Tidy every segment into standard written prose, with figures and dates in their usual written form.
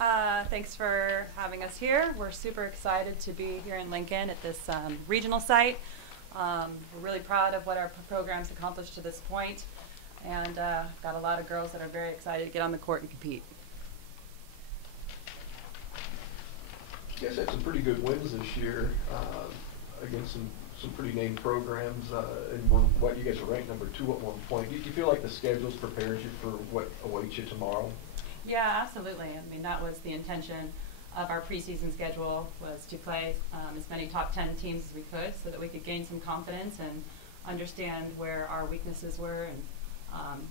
Thanks for having us here. We're super excited to be here in Lincoln at this regional site. We're really proud of what our program's accomplished to this point, and got a lot of girls that are very excited to get on the court and compete. You guys had some pretty good wins this year against some pretty named programs, and you guys were ranked number 2 at one point. Do you feel like the schedules prepares you for what awaits you tomorrow? Yeah, absolutely. I mean, that was the intention of our preseason schedule, was to play as many top 10 teams as we could so that we could gain some confidence and understand where our weaknesses were and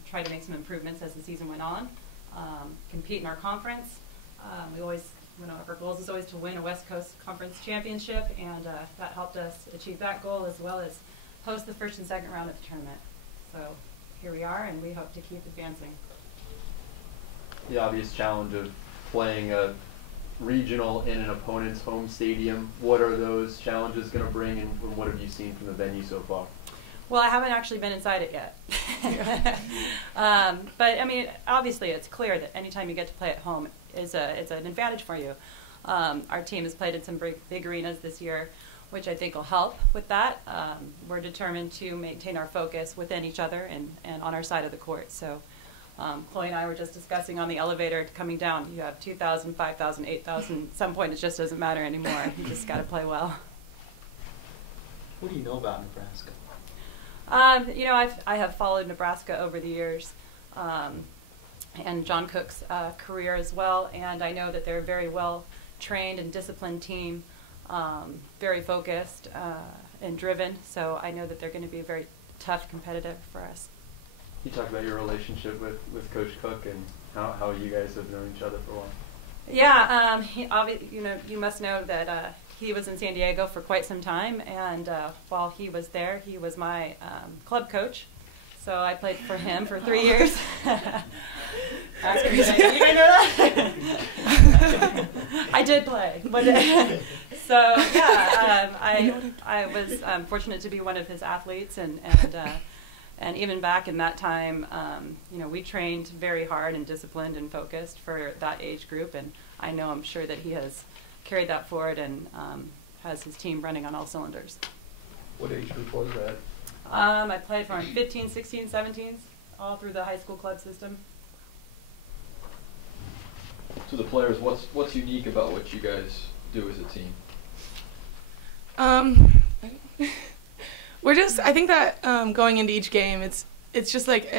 try to make some improvements as the season went on. Compete in our conference. Our goal is always to win a West Coast Conference championship, and that helped us achieve that goal as well as host the first and second round of the tournament. So here we are, and we hope to keep advancing. The obvious challenge of playing a regional in an opponent's home stadium. What are those challenges going to bring, and what have you seen from the venue so far? Well, I haven't actually been inside it yet. But I mean, obviously it's clear that anytime you get to play at home it's an advantage for you. Our team has played in some big arenas this year, which I think will help with that. We're determined to maintain our focus within each other and on our side of the court. So Chloe and I were just discussing on the elevator coming down. You have 2,000, 5,000, 8,000. At some point, it just doesn't matter anymore. You just got to play well. What do you know about Nebraska? I have followed Nebraska over the years, and John Cook's career as well. And I know that they're a very well trained and disciplined team, very focused and driven. So I know that they're going to be very tough competitive for us. You talk about your relationship with Coach Cook and how you guys have known each other for a while. Yeah, you must know that he was in San Diego for quite some time, and while he was there, he was my club coach. So I played for him for 3 years. That's crazy. You didn't know that? I did play, but so yeah, I was fortunate to be one of his athletes, and even back in that time, we trained very hard and disciplined and focused for that age group, and I'm sure that he has carried that forward and has his team running on all cylinders. What age group was that? I played for him 15, 16, 17s, all through the high school club system. To the players, what's unique about what you guys do as a team? I think that going into each game, it's just like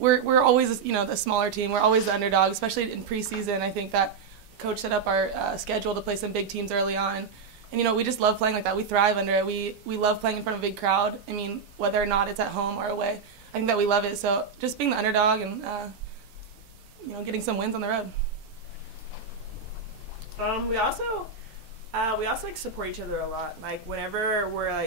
we're always the smaller team. We're always the underdog, especially in preseason. I think that Coach set up our schedule to play some big teams early on, and we just love playing like that. We thrive under it. We love playing in front of a big crowd. I mean, whether or not it's at home or away, I think that we love it. So just being the underdog and getting some wins on the road. We also like support each other a lot. Like whenever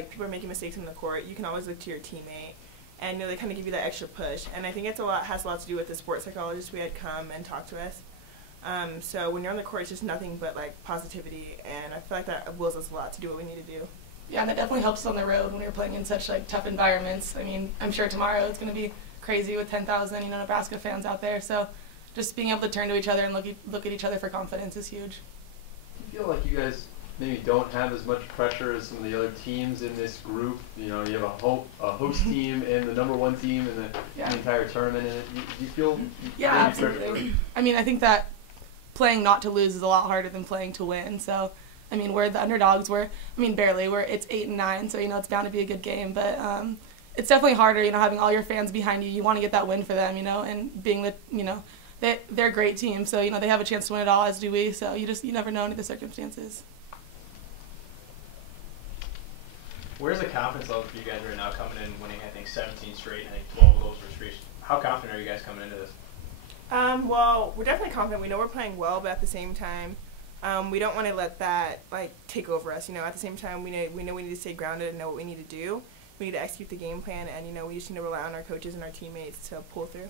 people are making mistakes in the court, you can always look to your teammate, and they kind of give you that extra push. And I think has a lot to do with the sports psychologist we had come and talk to us. So when you're on the court, it's just nothing but positivity, and I feel like that wills us a lot to do what we need to do. Yeah, and that definitely helps on the road when you're playing in such tough environments. I mean, I'm sure tomorrow it's going to be crazy with 10,000 Nebraska fans out there. So just being able to turn to each other and look at each other for confidence is huge. I feel like you guys maybe don't have as much pressure as some of the other teams in this group. You have a host team and the #1 team in the entire tournament. And do you feel? Yeah, absolutely. I mean, I think that playing not to lose is a lot harder than playing to win. So, I mean, we're the underdogs. Barely. It's 8 and 9, so it's bound to be a good game. But it's definitely harder. Having all your fans behind you. You want to get that win for them. And being they're a great team, so they have a chance to win it all, as do we. So you never know under the circumstances. Where's the confidence level for you guys right now, coming in winning, I think, 17 straight, and I think 12 of those were straight? How confident are you guys coming into this? Well, we're definitely confident. We know we're playing well, but at the same time, we don't want to let that take over us. At the same time, we know we need to stay grounded and know what we need to do. We need to execute the game plan, and we just need to rely on our coaches and our teammates to pull through.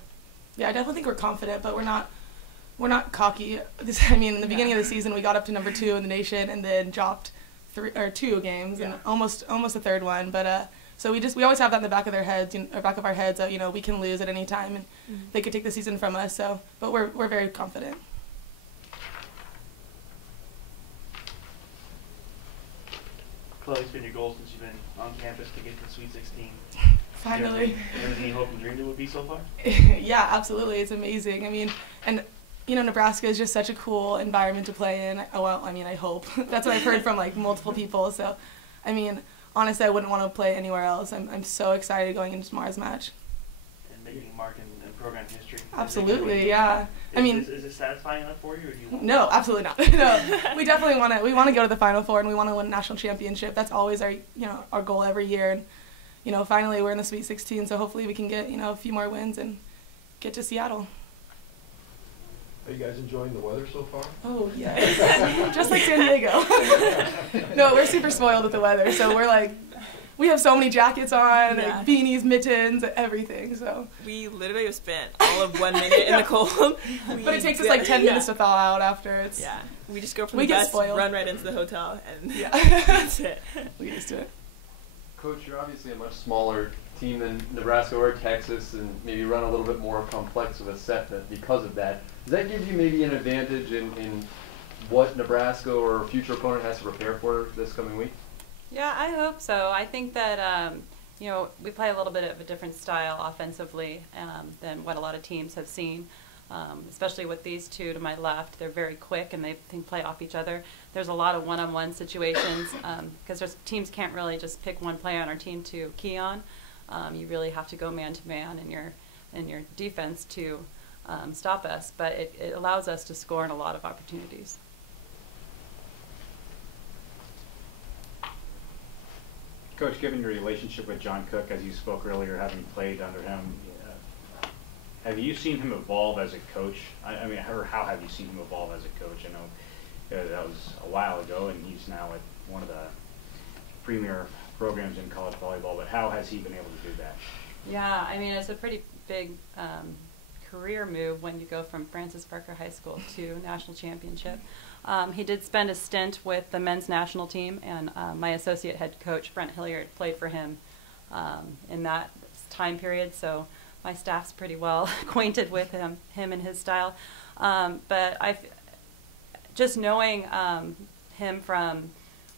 Yeah, I definitely think we're confident, but we're not cocky. In the beginning of the season, we got up to #2 in the nation and then dropped 2 games and almost a third one. But so we always have that in the back of our heads. We can lose at any time, and they could take the season from us. So, but we're very confident. Chloe, it's been your goal since you've been on campus to get to the Sweet 16. Finally. Everything you hoped and dreamed it would be so far? Yeah, absolutely. It's amazing. I mean, and you know, Nebraska is just such a cool environment to play in. Well, I mean, I hope. That's what I've heard from like multiple people. So, I mean, honestly, I wouldn't want to play anywhere else. I'm so excited going into tomorrow's match. And making a mark in program history. Absolutely, yeah. I mean, is it satisfying enough for you, or do you want no, absolutely not. No, we definitely want to. We want to go to the Final Four, and we want to win a national championship. That's always our goal every year. And finally we're in the Sweet 16, so hopefully we can get a few more wins and get to Seattle. Are you guys enjoying the weather so far? Oh yes, just like San Diego. No, we're super spoiled with the weather, so we're like, we have so many jackets on, like beanies, mittens, everything. So we literally have spent all of 1 minute in the cold. But it takes us like 10 minutes to thaw out after. It's we just go from the bus, run right into the hotel, and that's it. We get used to it. Coach, you're obviously a much smaller team than Nebraska or Texas, and maybe run a little bit more complex of a set because of that. Does that give you maybe an advantage in what Nebraska or a future opponent has to prepare for this coming week? Yeah, I hope so. I think that we play a little bit of a different style offensively than what a lot of teams have seen. Especially with these two to my left, they're very quick and they can play off each other. There's a lot of one-on-one situations because teams can't really just pick one player on our team to key on. You really have to go man-to-man in your defense to stop us, but it allows us to score in a lot of opportunities. Coach, given your relationship with John Cook, as you spoke earlier, having played under him, have you seen him evolve as a coach? I mean, or how have you seen him evolve as a coach? I know that was a while ago, and he's now at one of the premier programs in college volleyball, but how has he been able to do that? Yeah, I mean, it's a pretty big career move when you go from Francis Parker High School to national championship. He did spend a stint with the men's national team, and my associate head coach, Brent Hilliard, played for him in that time period, so my staff's pretty well acquainted with him and his style. But just knowing him from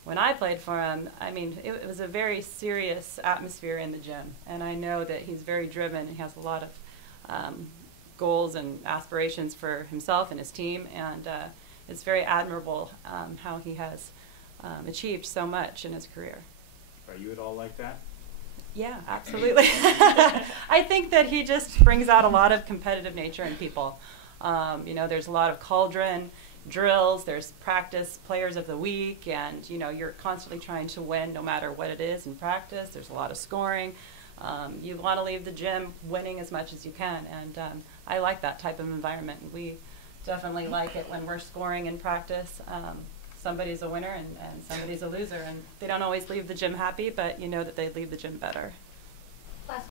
when I played for him, I mean, it was a very serious atmosphere in the gym, and I know that he's very driven. He has a lot of goals and aspirations for himself and his team, and it's very admirable how he has achieved so much in his career. Are you at all like that? Yeah, absolutely. I think that he just brings out a lot of competitive nature in people. There's a lot of cauldron drills, there's practice players of the week, and you're constantly trying to win no matter what it is in practice. There's a lot of scoring. You want to leave the gym winning as much as you can, and I like that type of environment. We definitely like it when we're scoring in practice. Somebody's a winner and somebody's a loser, and they don't always leave the gym happy, but you know that they leave the gym better.